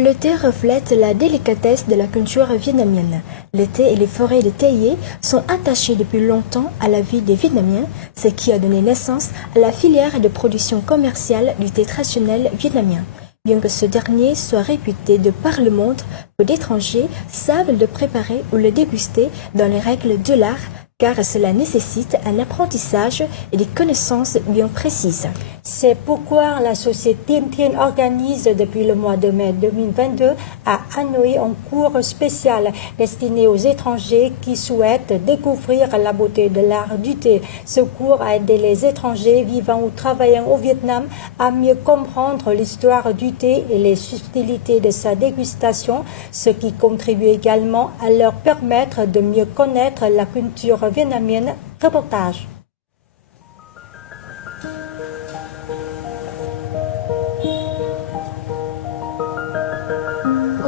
Le thé reflète la délicatesse de la culture vietnamienne. Le thé et les forêts de théiers sont attachés depuis longtemps à la vie des Vietnamiens, ce qui a donné naissance à la filière de production commerciale du thé traditionnel vietnamien. Bien que ce dernier soit réputé de par le monde, peu d'étrangers savent le préparer ou le déguster dans les règles de l'art, car cela nécessite un apprentissage et des connaissances bien précises. C'est pourquoi la société Tiên Thiên organise depuis le mois de mai 2022 à Hanoï un cours spécial destiné aux étrangers qui souhaitent découvrir la beauté de l'art du thé. Ce cours a aidé les étrangers vivant ou travaillant au Vietnam à mieux comprendre l'histoire du thé et les subtilités de sa dégustation, ce qui contribue également à leur permettre de mieux connaître la culture vietnamienne. Reportage.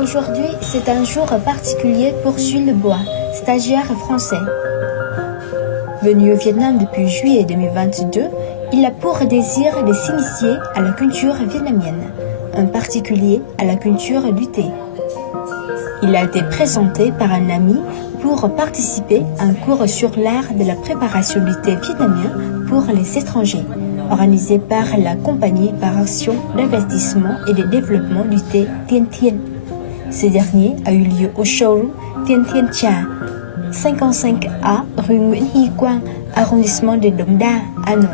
Aujourd'hui, c'est un jour particulier pour Jules Bois, stagiaire français. Venu au Vietnam depuis juillet 2022, il a pour désir de s'initier à la culture vietnamienne, en particulier à la culture du thé. Il a été présenté par un ami pour participer à un cours sur l'art de la préparation du thé vietnamien pour les étrangers, organisé par la compagnie par action d'investissement et de développement du thé Tiên Thiên. Ce dernier a eu lieu au showroom Tiên Thiên Trà, 55A rue Nguyễn Hy Quang, arrondissement de Đống Đa, Hanoï.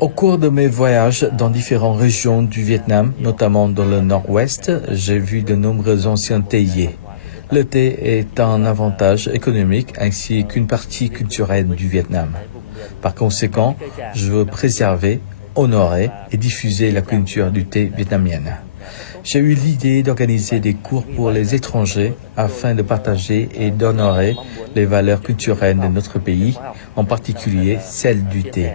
Au cours de mes voyages dans différentes régions du Vietnam, notamment dans le nord-ouest, j'ai vu de nombreux anciens théiers. Le thé est un avantage économique ainsi qu'une partie culturelle du Vietnam. Par conséquent, je veux préserver, honorer et diffuser la culture du thé vietnamienne. J'ai eu l'idée d'organiser des cours pour les étrangers afin de partager et d'honorer les valeurs culturelles de notre pays, en particulier celles du thé.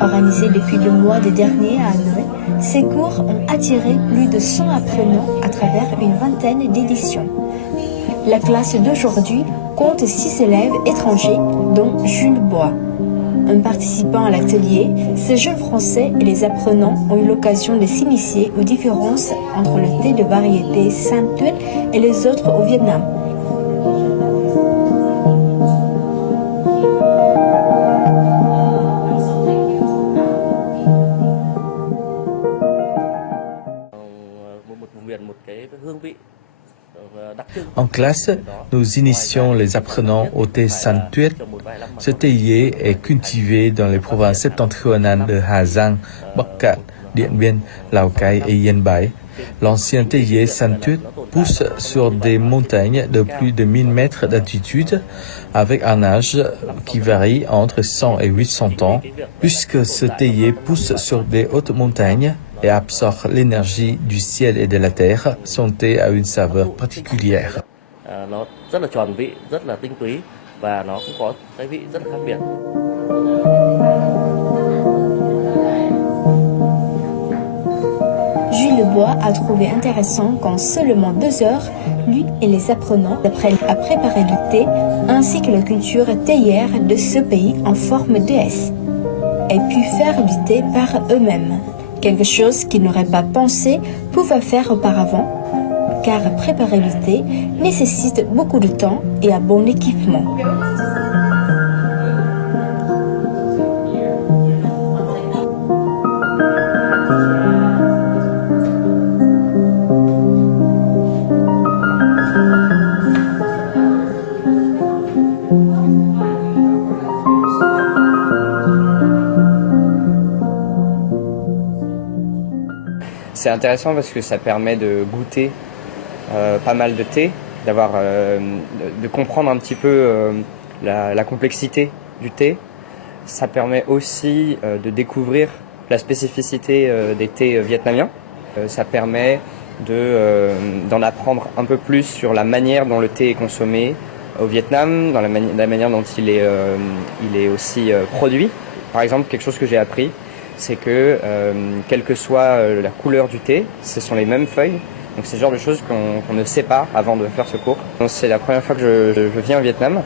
Organisés depuis le mois de dernier à Hanoï, ces cours ont attiré plus de 100 apprenants à travers une vingtaine d'éditions. La classe d'aujourd'hui compte 6 élèves étrangers, dont Jules Bois. En participant à l'atelier, ces jeunes Français et les apprenants ont eu l'occasion de s'initier aux différences entre le thé de variété San Tuyết et les autres au Vietnam. En classe, nous initions les apprenants au thé San Tuyết. Ce théier est cultivé dans les provinces septentrionales de Hà Giang, Bắc Cạn, Điện Biên, Lào Cai et Yên Bái. L'ancien théier San Tuyết pousse sur des montagnes de plus de 1000 mètres d'altitude avec un âge qui varie entre 100 et 800 ans. Puisque ce théier pousse sur des hautes montagnes et absorbe l'énergie du ciel et de la terre, son thé a une saveur particulière. Nó rất là tròn vị, rất là tinh túy và nó cũng có cái vị rất là khác biệt. Jules Bois a trouvé intéressant qu'en seulement 2 heures, lui et les apprenants apprennent à préparer du thé ainsi que la culture théière de ce pays en forme de S, et pu faire du thé par eux-mêmes, quelque chose qu'ils n'auraient pas pensé pouvoir faire auparavant, car préparer le thé nécessite beaucoup de temps et un bon équipement. C'est intéressant parce que ça permet de goûter pas mal de thé, de comprendre un petit peu la complexité du thé. Ça permet aussi de découvrir la spécificité des thés vietnamiens. Ça permet d'en apprendre un peu plus sur la manière dont le thé est consommé, au Vietnam, dans la manière dont il est aussi produit. Par exemple, quelque chose que j'ai appris, c'est que quelle que soit la couleur du thé, ce sont les mêmes feuilles. Donc c'est le genre de choses qu'on ne sait pas avant de faire ce cours. Donc c'est la première fois que je viens au Vietnam.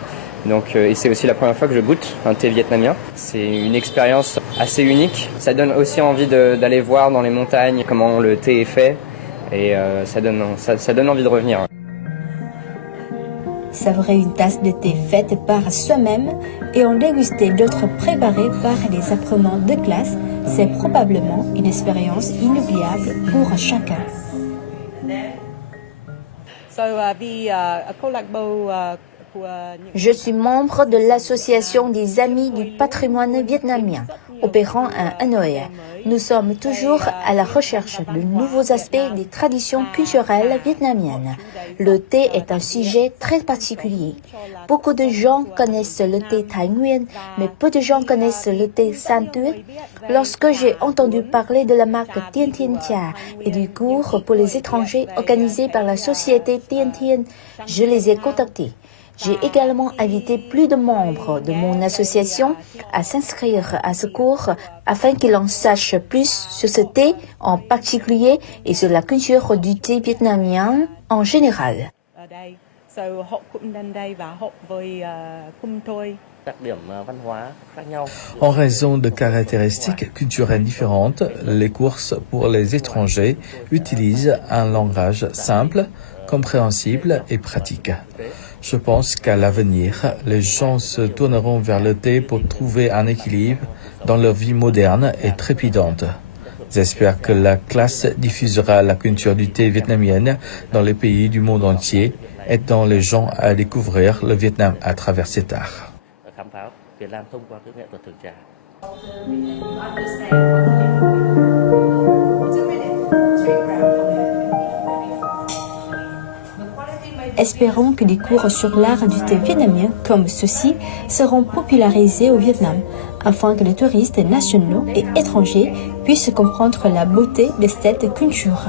Donc, et c'est aussi la première fois que je goûte un thé vietnamien. C'est une expérience assez unique. Ça donne aussi envie d'aller voir dans les montagnes comment le thé est fait. Et ça donne envie de revenir. Savourer une tasse de thé faite par soi-même et en déguster d'autres préparés par les apprenants de classe, c'est probablement une expérience inoubliable pour chacun. Je suis membre de l'association des Amis du patrimoine vietnamien, opérant à Hanoï. Nous sommes toujours à la recherche de nouveaux aspects des traditions culturelles vietnamiennes. Le thé est un sujet très particulier. Beaucoup de gens connaissent le thé Thái Nguyên, mais peu de gens connaissent le thé San Tuyết. Lorsque j'ai entendu parler de la marque Tiên Thiên Trà et du cours pour les étrangers organisé par la société Tiên Thiên, je les ai contactés. J'ai également invité plus de membres de mon association à s'inscrire à ce cours afin qu'ils en sachent plus sur ce thé en particulier et sur la culture du thé vietnamien en général. En raison de caractéristiques culturelles différentes, les courses pour les étrangers utilisent un langage simple, compréhensible et pratique. Je pense qu'à l'avenir, les gens se tourneront vers le thé pour trouver un équilibre dans leur vie moderne et trépidante. J'espère que la classe diffusera la culture du thé vietnamienne dans les pays du monde entier, aidant les gens à découvrir le Vietnam à travers cet art. Espérons que les cours sur l'art du thé vietnamien comme ceux-ci seront popularisés au Vietnam, afin que les touristes nationaux et étrangers puissent comprendre la beauté de cette culture.